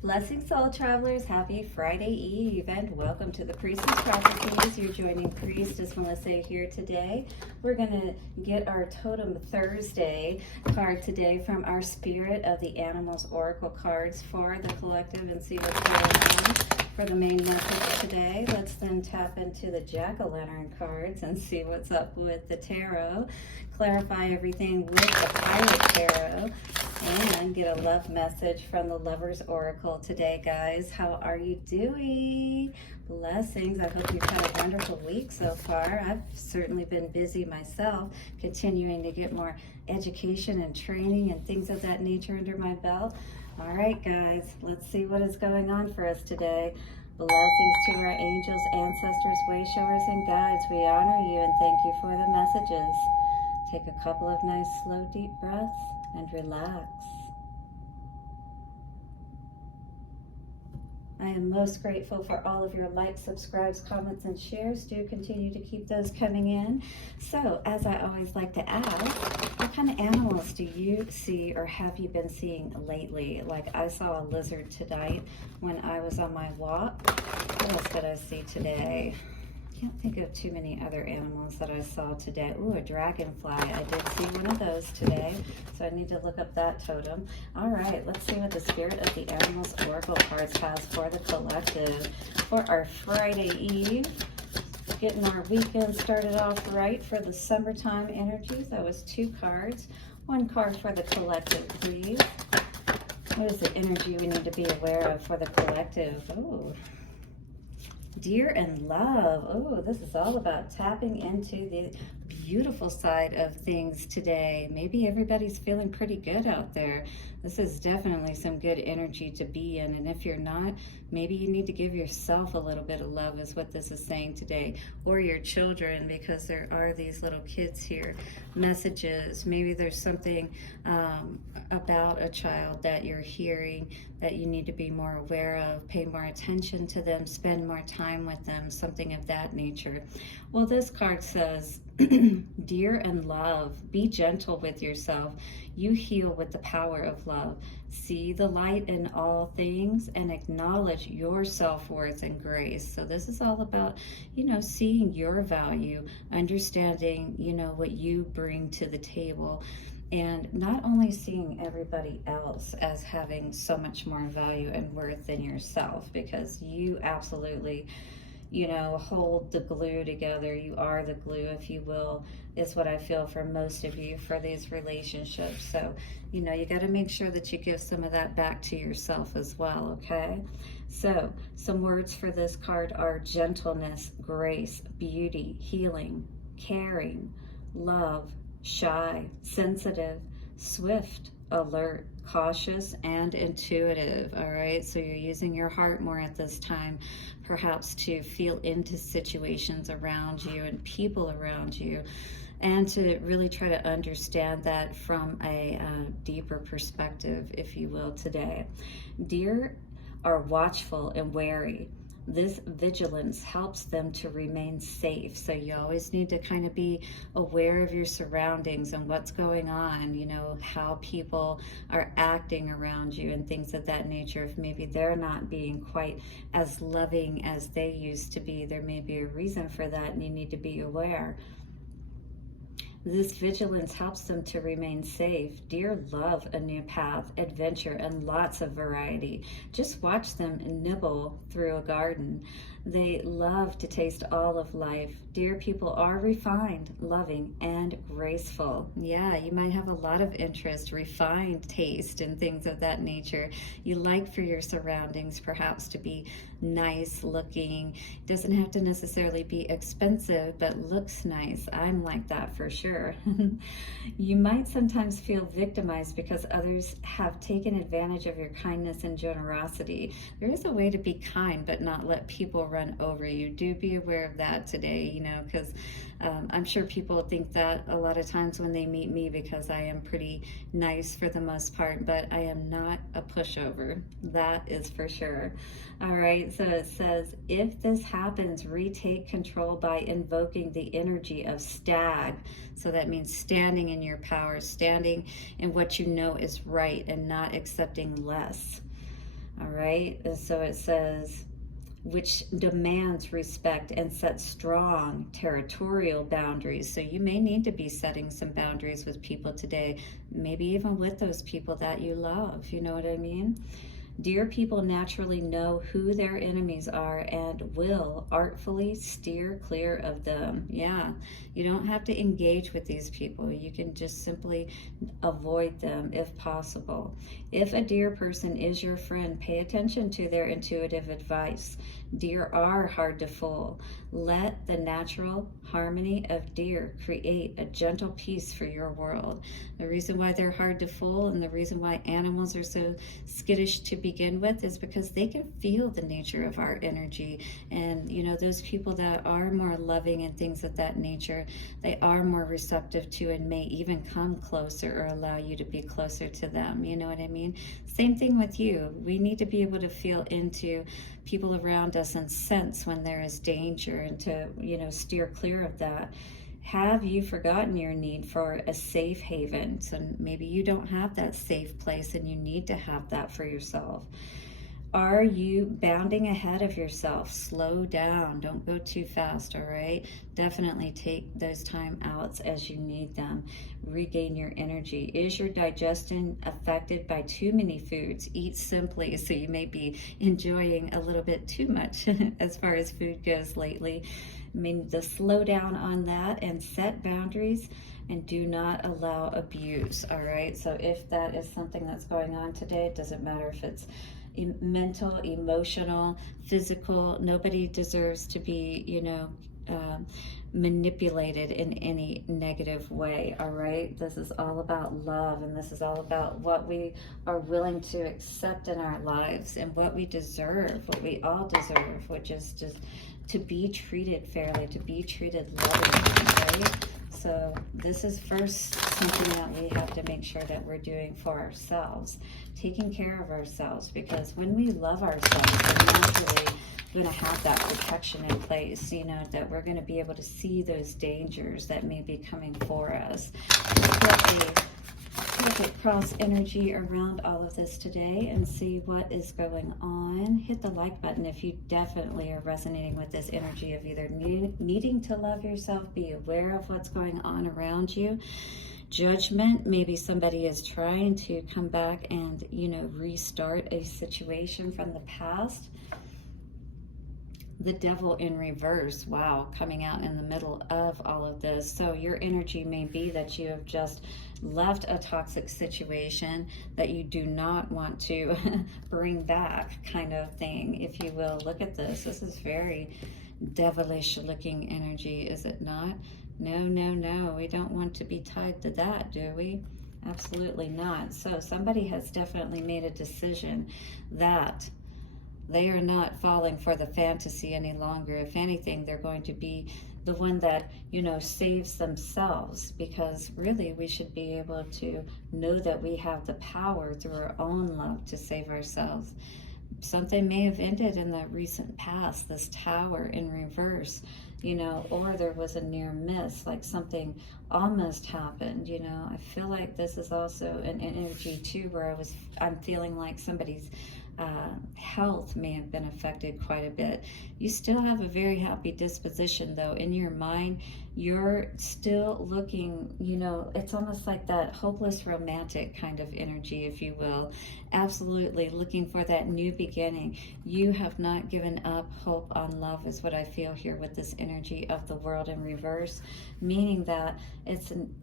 Blessings, soul travelers. Happy Friday Eve and welcome to the Priestess Prophecies. You're joining Priestess Melissae here today. We're going to get our Totem Thursday card today from our Spirit of the Animals Oracle cards for the collective and see what's going on for the main message today. Let's then tap into the Jack-o'-lantern cards and see what's up with the tarot. Clarify everything with the Pirate Tarot. And get a love message from the Lover's Oracle today, guys. How are you doing? Blessings. I hope you've had a wonderful week so far. I've certainly been busy myself, continuing to get more education and training and things of that nature under my belt. All right, guys, let's see what is going on for us today. Blessings to our angels, ancestors, way showers, and guides. We honor you and thank you for the messages. Take a couple of nice, slow, deep breaths and relax. I am most grateful for all of your likes, subscribes, comments, and shares. Do continue to keep those coming in. So, as I always like to ask, what kind of animals do you see or have you been seeing lately? Like I saw a lizard tonight when I was on my walk. What else did I see today? Can't think of too many other animals that I saw today. Ooh, a dragonfly. I did see one of those today, so I need to look up that totem. All right, let's see what the Spirit of the Animals Oracle cards has for the collective for our Friday Eve. Getting our weekend started off right for the summertime energies. That was 2 cards. 1 card for the collective, please. What is the energy we need to be aware of for the collective? Oh, Dear and love. Oh, this is all about tapping into the beautiful side of things today. Maybe everybody's feeling pretty good out there. This is definitely some good energy to be in. And if you're not, maybe you need to give yourself a little bit of love is what this is saying today. Or your children, because there are these little kids here. Messages. Maybe there's something about a child that you're hearing that you need to be more aware of. Pay more attention to them. Spend more time with them. Something of that nature. Well, this card says, Dear and love, be gentle with yourself. You heal with the power of love. See the light in all things and acknowledge your self-worth and grace. So this is all about, seeing your value, understanding, what you bring to the table. And not only seeing everybody else as having so much more value and worth than yourself, because you absolutely hold the glue together. You are the glue, if you will, is what I feel for most of you for these relationships. So, you got to make sure that you give some of that back to yourself as well, okay? So, some words for this card are gentleness, grace, beauty, healing, caring, love, shy, sensitive, swift, alert, cautious, and intuitive. All right, so you're using your heart more at this time, perhaps to feel into situations around you and people around you, and to really try to understand that from a deeper perspective, if you will, today. Deer are watchful and wary. This vigilance helps them to remain safe. So you always need to kind of be aware of your surroundings and what's going on, how people are acting around you and things of that nature. If maybe they're not being quite as loving as they used to be, there may be a reason for that and you need to be aware. This vigilance helps them to remain safe. Deer love a new path, adventure, and lots of variety. Just watch them nibble through a garden. They love to taste all of life. Deer people are refined, loving, and graceful. Yeah, you might have a lot of interest, refined taste, and things of that nature. You like for your surroundings perhaps to be nice looking. It doesn't have to necessarily be expensive, but looks nice. I'm like that for sure. You might sometimes feel victimized because others have taken advantage of your kindness and generosity. There is a way to be kind, but not let people run over you. Do be aware of that today, because I'm sure people think that a lot of times when they meet me, because I am pretty nice for the most part, but I am not a pushover. That is for sure. All right, so it says, if this happens, retake control by invoking the energy of stag. So that means standing in your power, standing in what you know is right and not accepting less. All right. And so it says, which demands respect and sets strong territorial boundaries. So you may need to be setting some boundaries with people today, maybe even with those people that you love. You know what I mean? Dear people naturally know who their enemies are and will artfully steer clear of them. Yeah, you don't have to engage with these people. You can just simply avoid them if possible. If a deer person is your friend, pay attention to their intuitive advice. Deer are hard to fool. Let the natural harmony of deer create a gentle peace for your world. The reason why they're hard to fool and the reason why animals are so skittish to begin with is because they can feel the nature of our energy. And you know, those people that are more loving and things of that nature, they are more receptive to and may even come closer or allow you to be closer to them. You know what I mean? Same thing with you. We need to be able to feel into people around us and sense when there is danger and to, you know, steer clear of that. Have you forgotten your need for a safe haven? So maybe you don't have that safe place and you need to have that for yourself. Are you bounding ahead of yourself? Slow down. Don't go too fast, all right? Definitely take those time outs as you need them. Regain your energy. Is your digestion affected by too many foods? Eat simply. So you may be enjoying a little bit too much as far as food goes lately. I mean, the slow down on that and set boundaries and do not allow abuse, all right? So if that is something that's going on today, it doesn't matter if it's mental, emotional, physical. Nobody deserves to be, you know, manipulated in any negative way, all right? This is all about love, and this is all about what we are willing to accept in our lives and what we deserve, what we all deserve, which is just to be treated fairly, to be treated lovingly, right? So this is first something that we have to make sure that we're doing for ourselves, taking care of ourselves, because when we love ourselves, we're naturally going to have that protection in place, you know, that we're going to be able to see those dangers that may be coming for us. Perfect cross energy around all of this today and see what is going on. Hit the like button if you definitely are resonating with this energy of either needing to love yourself, be aware of what's going on around you. Judgment, maybe somebody is trying to come back and, you know, restart a situation from the past. The devil in reverse, wow, coming out in the middle of all of this. So your energy may be that you have just left a toxic situation that you do not want to bring back, kind of thing, if you will. Look at this. This is very devilish looking energy, is it not? No, no, no. We don't want to be tied to that, do we? Absolutely not. So somebody has definitely made a decision that they are not falling for the fantasy any longer. If anything, they're going to be the one that, you know, saves themselves, because really we should be able to know that we have the power through our own love to save ourselves. Something may have ended in the recent past, this tower in reverse, you know, or there was a near miss, like something almost happened, you know. I feel like this is also an energy too, where I'm feeling like somebody's health may have been affected quite a bit. You still have a very happy disposition, though. In your mind, you're still looking, you know, it's almost like that hopeless romantic kind of energy, if you will. Absolutely looking for that new beginning. You have not given up hope on love, is what I feel here with this energy of the world in reverse, meaning that it's an,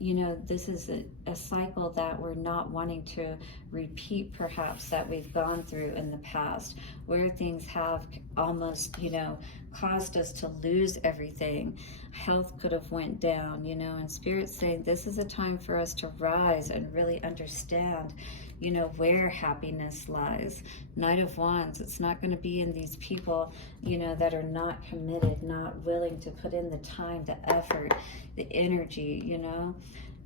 you know, this is a cycle that we're not wanting to repeat, perhaps, that we've gone through in the past, where things have almost, you know, caused us to lose everything. Health could have went down, you know, and Spirit's saying this is a time for us to rise and really understand, you know, where happiness lies. Knight of Wands, it's not going to be in these people, you know, that are not committed, not willing to put in the time, the effort, the energy, you know,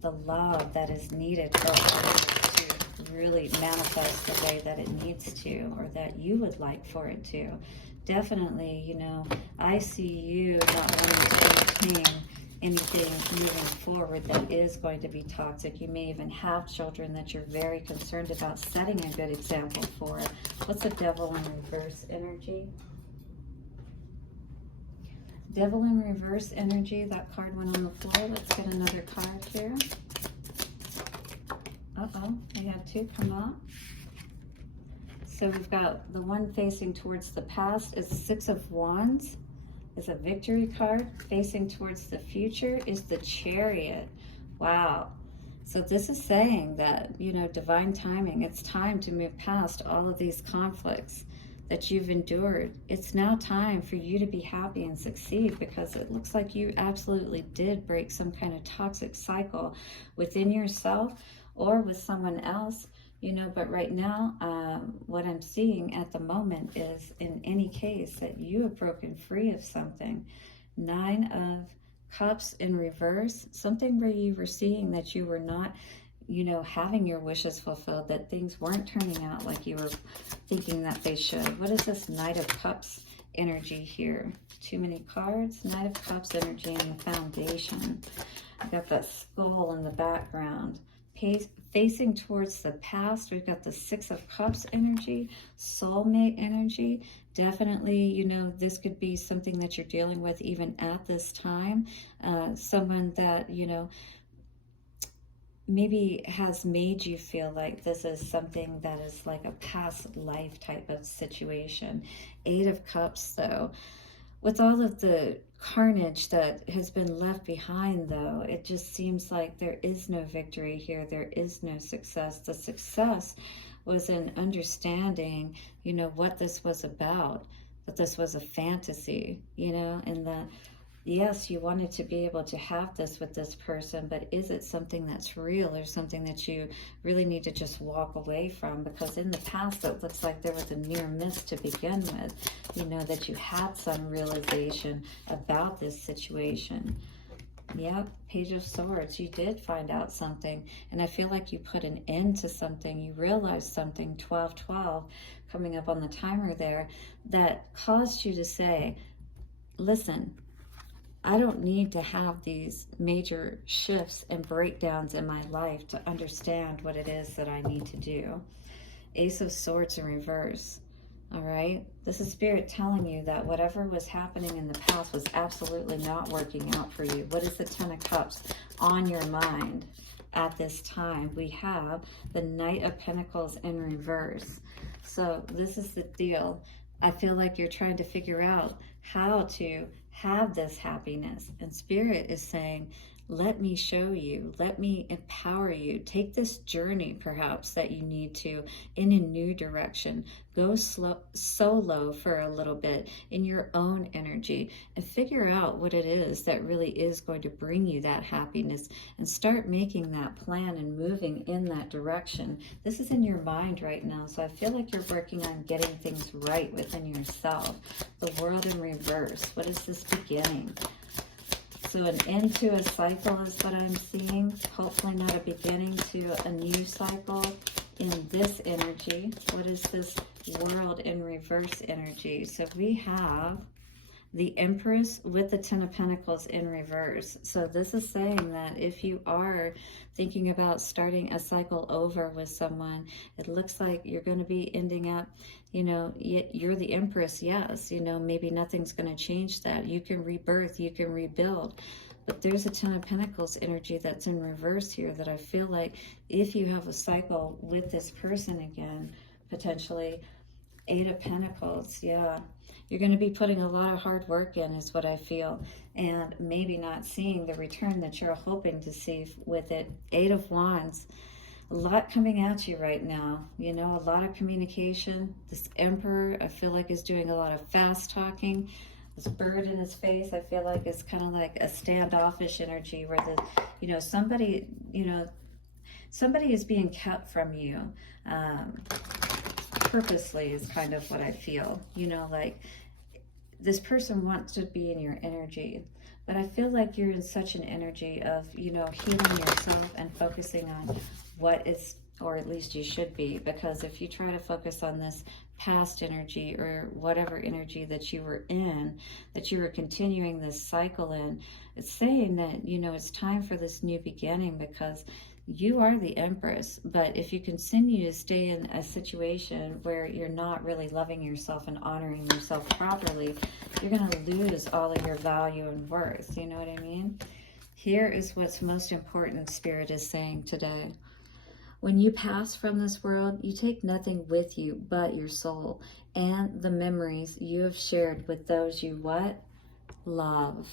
the love that is needed for us to really manifest the way that it needs to, or that you would like for it to. Definitely, you know, I see you not wanting to entertain anything moving forward that is going to be toxic. You may even have children that you're very concerned about setting a good example for. What's the Devil in reverse energy? Devil in reverse energy, that card went on the floor. Let's get another card here. Uh-oh, we had two come up. So we've got the one facing towards the past is Six of Wands, is a victory card. Facing towards the future is the Chariot. Wow. So this is saying that, you know, divine timing, it's time to move past all of these conflicts that you've endured. It's now time for you to be happy and succeed, because it looks like you absolutely did break some kind of toxic cycle within yourself or with someone else. You know, but right now, what I'm seeing at the moment is, in any case, that you have broken free of something. Nine of Cups in reverse, something where you were seeing that you were not, you know, having your wishes fulfilled, that things weren't turning out like you were thinking that they should. What is this Knight of Cups energy here? Too many cards. Knight of Cups energy and the foundation. I've got that skull in the background. Facing towards the past, we've got the Six of Cups energy, soulmate energy. Definitely, you know, this could be something that you're dealing with even at this time. Someone that, you know, maybe has made you feel like this is something that is like a past life type of situation. Eight of Cups, though. With all of the carnage that has been left behind, though, it just seems like there is no victory here. There is no success. The success was in understanding, you know, what this was about, that this was a fantasy, you know, and that, yes, you wanted to be able to have this with this person, but is it something that's real or something that you really need to just walk away from? Because in the past, it looks like there was a near miss to begin with, you know, that you had some realization about this situation. Yep, Page of Swords, you did find out something, and I feel like you put an end to something. You realized something, 12-12, coming up on the timer there, that caused you to say, listen, I don't need to have these major shifts and breakdowns in my life to understand what it is that I need to do. Ace of Swords in reverse. All right. This is Spirit telling you that whatever was happening in the past was absolutely not working out for you. What is the Ten of Cups on your mind at this time? We have the Knight of Pentacles in reverse. So this is the deal. I feel like you're trying to figure out how to have this happiness. And Spirit is saying, let me show you, let me empower you. Take this journey perhaps that you need to in a new direction. Go solo for a little bit in your own energy and figure out what it is that really is going to bring you that happiness, and start making that plan and moving in that direction. This is in your mind right now, so I feel like you're working on getting things right within yourself. The World in reverse. What is this beginning? So an end to a cycle is what I'm seeing. Hopefully not a beginning to a new cycle in this energy. What is this World in reverse energy? So we have the Empress with the Ten of Pentacles in reverse. So this is saying that if you are thinking about starting a cycle over with someone, it looks like you're going to be ending up, you know, you're the Empress, yes, you know, maybe nothing's going to change that. You can rebirth, you can rebuild. But there's a Ten of Pentacles energy that's in reverse here, that I feel like if you have a cycle with this person again, potentially, Eight of Pentacles, yeah. You're going to be putting a lot of hard work in, is what I feel, and maybe not seeing the return that you're hoping to see with it. Eight of Wands, a lot coming at you right now, you know, a lot of communication. This Emperor, I feel like, is doing a lot of fast talking. This bird in his face, I feel like, is kind of like a standoffish energy where the, you know, somebody is being kept from you. Purposely is kind of what I feel, you know, like this person wants to be in your energy, but I feel like you're in such an energy of, you know, healing yourself and focusing on what is or at least you should be, because if you try to focus on this past energy or whatever energy that you were in, that you were continuing this cycle in, it's saying that, you know, it's time for this new beginning, because you are the Empress. But if you continue to stay in a situation where you're not really loving yourself and honoring yourself properly, you're going to lose all of your value and worth. You know what I mean? Here is what's most important, Spirit is saying today. When you pass from this world, you take nothing with you but your soul and the memories you have shared with those you what? Love.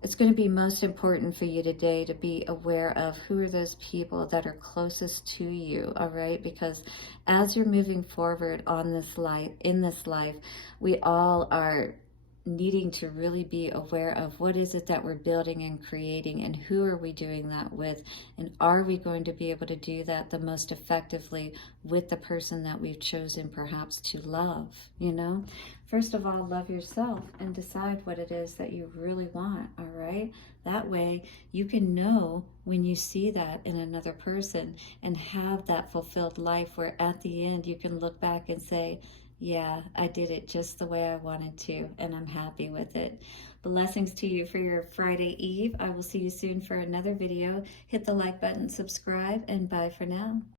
It's going to be most important for you today to be aware of who are those people that are closest to you, all right? Because as you're moving forward on this life, in this life, we all are needing to really be aware of what is it that we're building and creating, and who are we doing that with, and are we going to be able to do that the most effectively with the person that we've chosen perhaps to love, you know? First of all, love yourself and decide what it is that you really want, all right? That way you can know when you see that in another person and have that fulfilled life where at the end you can look back and say, yeah, I did it just the way I wanted to, and I'm happy with it. Blessings to you for your Friday Eve. I will see you soon for another video. Hit the like button, subscribe, and bye for now.